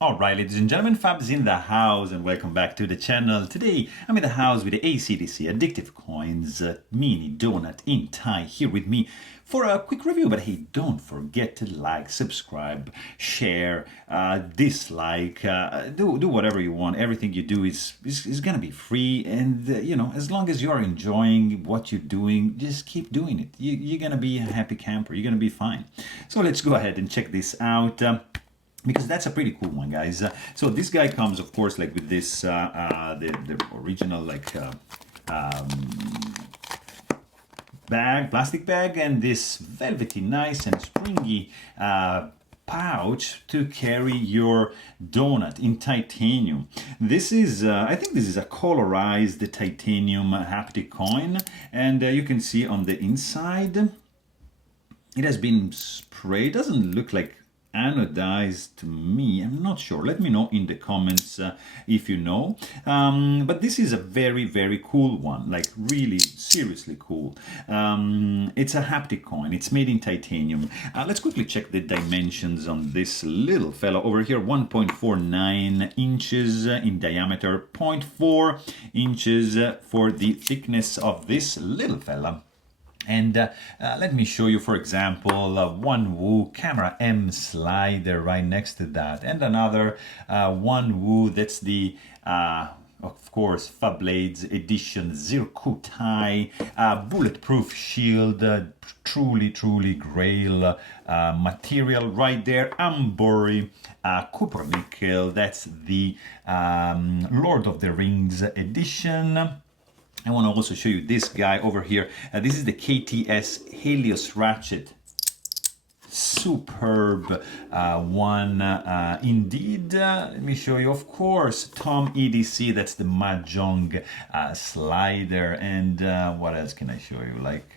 Alright, ladies and gentlemen, Fab's in the house and welcome back to the channel. Today I'm in the house with the ACEdc Addictive Coins mini donut in Thai here with me for a quick review. But hey, don't forget to like, subscribe, share, dislike, do whatever you want. Everything you do is gonna be free, and you know, as long as you're enjoying what you're doing, just keep doing it. You're gonna be a happy camper. You're gonna be fine. So let's go ahead and check this out. Because that's a pretty cool one, guys. So this guy comes, of course, like with this the original like bag, plastic bag, and this velvety, nice and springy pouch to carry your donut in titanium. This is, I think this is a colorized titanium haptic coin, and you can see on the inside it has been sprayed. Doesn't look like anodized to me. I'm not sure. Let me know in the comments if you know. But this is a very cool one, like really seriously cool. It's a haptic coin. It's made in titanium. Let's quickly check the dimensions on this little fellow over here. 1.49 inches in diameter, 0.4 inches for the thickness of this little fella. And let me show you, for example, one Woo Camera M slider right next to that, and another one Woo. That's the of course Fablades edition Zirku Thai Bulletproof Shield, truly grail material right there. Ambori Copper Nickel. That's the Lord of the Rings edition. I want to also show you this guy over here. This is the KTS Helios Ratchet. Superb one indeed. Let me show you, of course, Tom EDC. That's the Mahjong slider. And what else can I show you? Like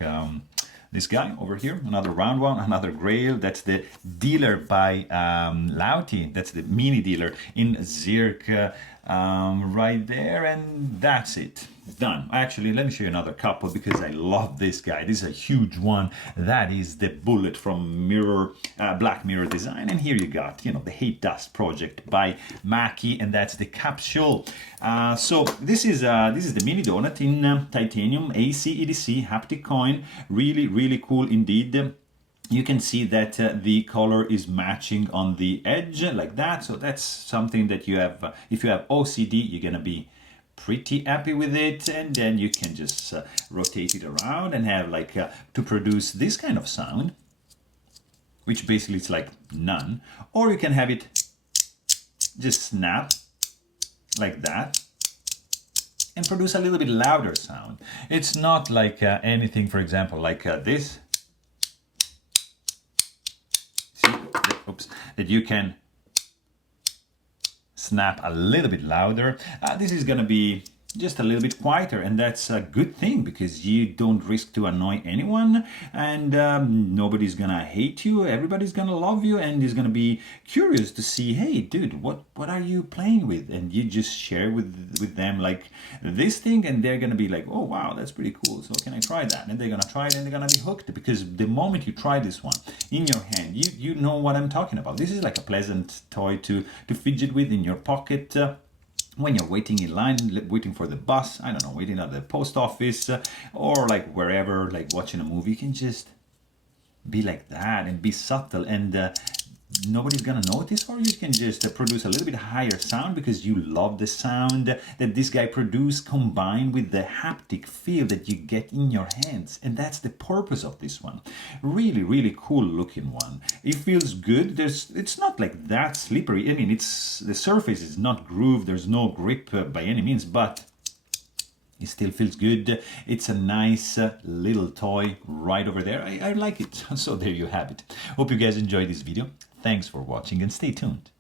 this guy over here, another round one, another grail. That's the dealer by Lauti. That's the mini dealer in Zirk right there, and that's it. Done. Actually, let me show you another couple because I love this guy. This is a huge one. That is the Bullet from Mirror, Black Mirror Design, and here you got, you know, the Hate Dust project by Maki, and that's the capsule. So this is the mini donut in titanium ACEdc haptic coin. Really cool indeed. You can see that the color is matching on the edge like that. So that's something that you have, if you have OCD, you're gonna be pretty happy with it. And then you can just rotate it around and have like to produce this kind of sound, which basically it's like none. Or you can have it just snap like that and produce a little bit louder sound. It's not like anything, for example, like this. Oops, that you can snap a little bit louder. This is gonna be just a little bit quieter, and that's a good thing because you don't risk to annoy anyone, and nobody's gonna hate you. Everybody's gonna love you and is gonna be curious to see, hey dude, what are you playing with? And you just share with them like this thing, and they're gonna be like, oh wow, that's pretty cool, so can I try that? And they're gonna try it and they're gonna be hooked, because the moment you try this one in your hand, you know what I'm talking about. This is like a pleasant toy to fidget with in your pocket. When you're waiting in line, waiting for the bus, I don't know, waiting at the post office, or like wherever, like watching a movie, you can just be like that and be subtle, and nobody's gonna notice, or you can just produce a little bit higher sound because you love the sound that this guy produced, combined with the haptic feel that you get in your hands. And that's the purpose of this one. Really cool looking one. It feels good. It's not like that slippery. I mean, it's the surface is not grooved, there's no grip by any means, but it still feels good. It's a nice little toy right over there. I like it. So there you have it. Hope you guys enjoyed this video. Thanks for watching and stay tuned.